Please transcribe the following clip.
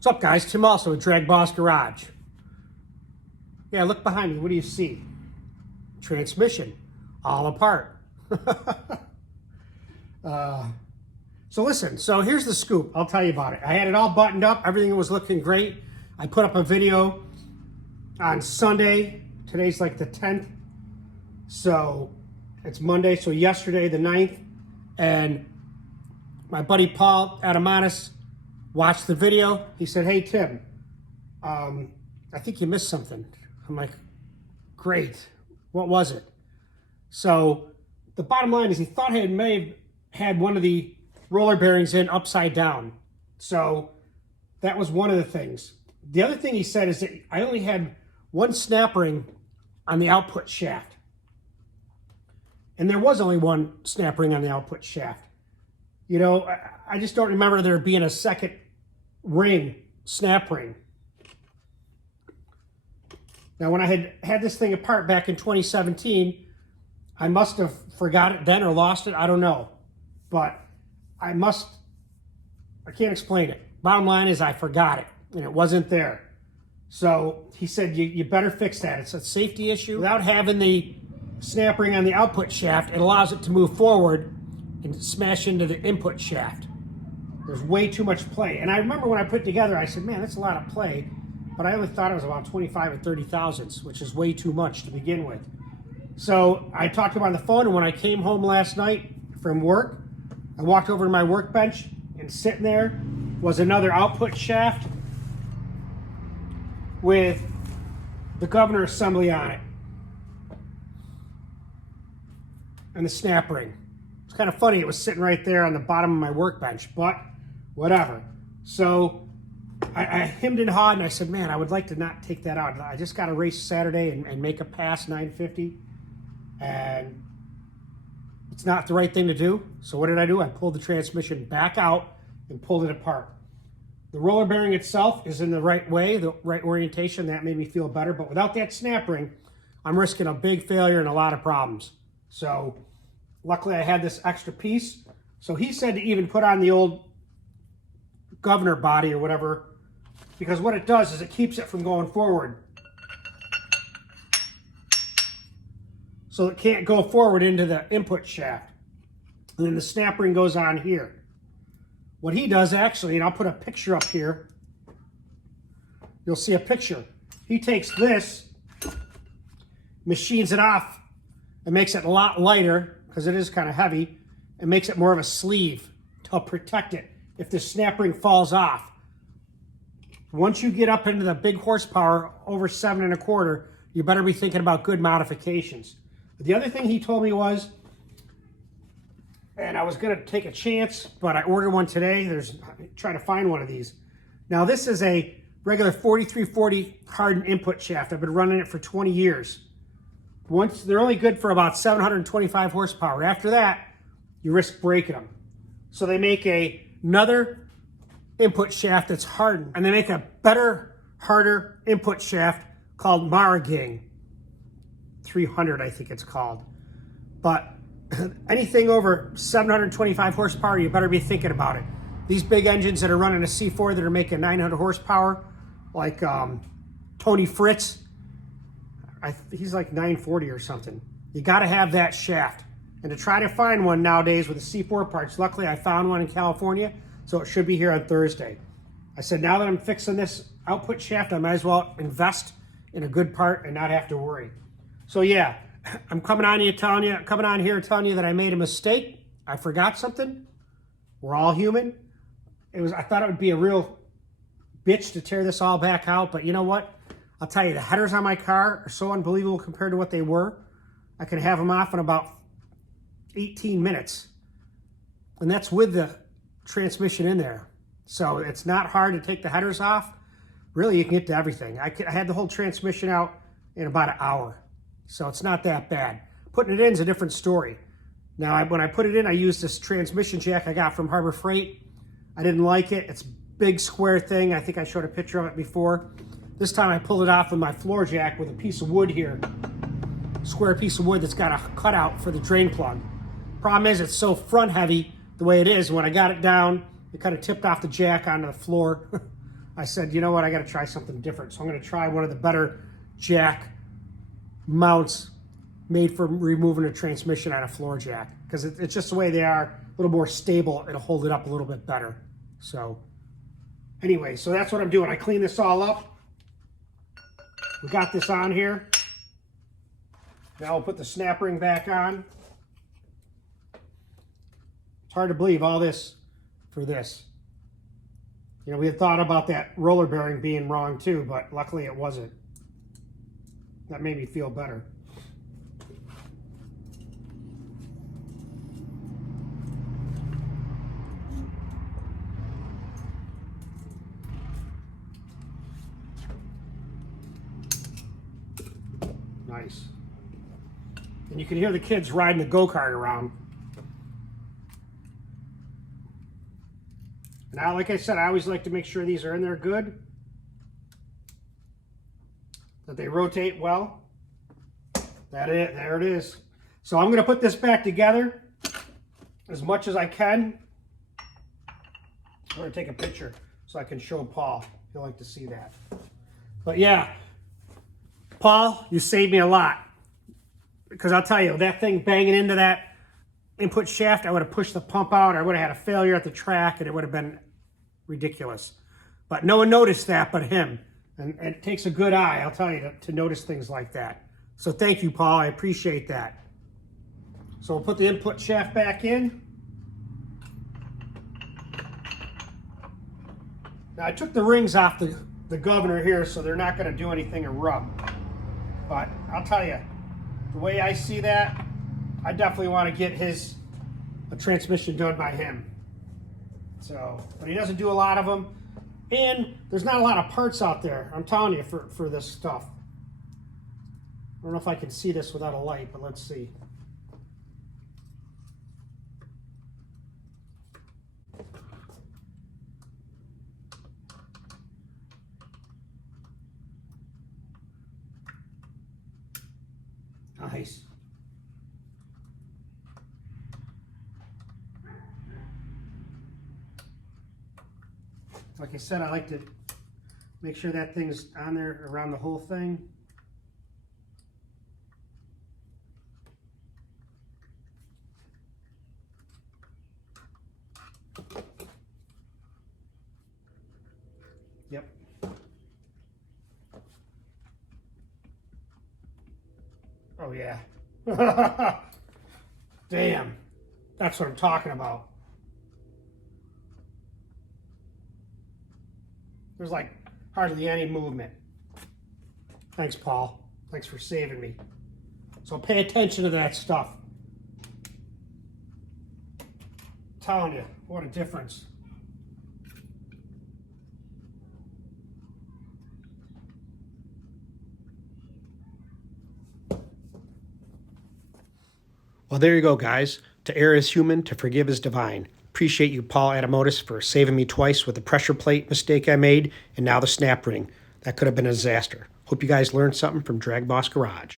What's up, guys? Tim also with DragBoss Garage. Yeah, look behind me. What do you see? Transmission. All apart. So listen, so here's the scoop. I'll tell you about it. I had it all buttoned up. Everything was looking great. I put up a video on Sunday. Today's like the 10th. So it's Monday. So yesterday, the 9th. And my buddy Paul Adomaitis watched the video. He said, "Hey, Tim, I think you missed something." I'm like, "Great. What was it?" So the bottom line is he thought he may have had one of the roller bearings in upside down. So that was one of the things. The other thing he said is that I only had one snap ring on the output shaft. And there was only one snap ring on the output shaft. You know, I just don't remember there being a second ring, snap ring. Now, when I had this thing apart back in 2017, I must have forgot it then or lost it. I don't know. But I can't explain it. Bottom line is I forgot it and it wasn't there. So he said, you better fix that. It's a safety issue. Without having the snap ring on the output shaft, it allows it to move forward and smash into the input shaft. There's way too much play. And I remember when I put it together, I said, man, that's a lot of play. But I only thought it was about 25 or 30 thousandths, which is way too much to begin with. So I talked to him on the phone, and when I came home last night from work, I walked over to my workbench, and sitting there was another output shaft with the governor assembly on it and the snap ring. It's kind of funny, it was sitting right there on the bottom of my workbench, but whatever. So I hemmed and hawed, and I said, man, I would like to not take that out. I just got to race Saturday and make a pass 950, and it's not the right thing to do. So what did I do? I pulled the transmission back out and pulled it apart. The roller bearing itself is in the right way, the right orientation. That made me feel better. But without that snap ring, I'm risking a big failure and a lot of problems. So luckily I had this extra piece. So he said to even put on the old governor body or whatever, because what it does is it keeps it from going forward. So it can't go forward into the input shaft. And then the snap ring goes on here. What he does actually, and I'll put a picture up here. You'll see a picture. He takes this, machines it off, and makes it a lot lighter, because it is kind of heavy, and makes it more of a sleeve to help protect it if the snap ring falls off. Once you get up into the big horsepower, over 7 1/4, you better be thinking about good modifications. The other thing he told me was, and I was going to take a chance, but I ordered one today. Trying to find one of these. Now, this is a regular 4340 hardened input shaft. I've been running it for 20 years. They're only good for about 725 horsepower. After that, you risk breaking them. So they make another input shaft that's hardened, and they make a better, harder input shaft called Marigang 300, I think it's called. But anything over 725 horsepower, you better be thinking about it. These big engines that are running a C4 that are making 900 horsepower, like Tony Fritz, he's like 940 or something. You got to have that shaft. And to try to find one nowadays with the C4 parts, luckily I found one in California, so it should be here on Thursday. I said, now that I'm fixing this output shaft, I might as well invest in a good part and not have to worry. So yeah, I'm coming on here telling you that I made a mistake. I forgot something. We're all human. I thought it would be a real bitch to tear this all back out, but you know what? I'll tell you, the headers on my car are so unbelievable compared to what they were. I can have them off in about 18 minutes. And that's with the transmission in there. So it's not hard to take the headers off. Really, you can get to everything. I had the whole transmission out in about an hour. So it's not that bad. Putting it in is a different story. Now, when I put it in, I used this transmission jack I got from Harbor Freight. I didn't like it. It's a big square thing. I think I showed a picture of it before. This time I pulled it off with my floor jack with a piece of wood here. Square piece of wood that's got a cutout for the drain plug. Problem is, it's so front heavy the way it is. When I got it down, it kind of tipped off the jack onto the floor. I said, you know what, I got to try something different. So I'm going to try one of the better jack mounts made for removing a transmission on a floor jack, because it's just the way they are, a little more stable. It'll hold it up a little bit better. So anyway, so that's what I'm doing. I clean this all up. We got this on here. Now we'll put the snap ring back on. It's hard to believe all this for this. You know, we had thought about that roller bearing being wrong too, but luckily it wasn't. That made me feel better. Nice. And you can hear the kids riding the go-kart around. Now, like I said, I always like to make sure these are in there good, that they rotate well. There it is. So I'm going to put this back together as much as I can. I'm going to take a picture so I can show Paul. He'll like to see that. But yeah, Paul, you saved me a lot. Because I'll tell you, that thing banging into that input shaft, I would have pushed the pump out, I would have had a failure at the track, and it would have been ridiculous. But no one noticed that but him. And it takes a good eye, I'll tell you, to notice things like that. So thank you, Paul. I appreciate that. So we'll put the input shaft back in. Now I took the rings off the governor here, so they're not going to do anything and rub. But I'll tell you, the way I see that, I definitely want to get a transmission done by him. So, but he doesn't do a lot of them. And there's not a lot of parts out there, I'm telling you, for this stuff. I don't know if I can see this without a light, but let's see. Nice. Like I said, I like to make sure that thing's on there around the whole thing. Yep. Oh yeah. Damn. That's what I'm talking about. There's like hardly any movement. Thanks, Paul. Thanks for saving me. So pay attention to that stuff. I'm telling you, what a difference. Well, there you go, guys. To err is human, to forgive is divine. Appreciate you, Paul Adomaitis, for saving me twice with the pressure plate mistake I made and now the snap ring. That could have been a disaster. Hope you guys learned something from DragBoss Garage.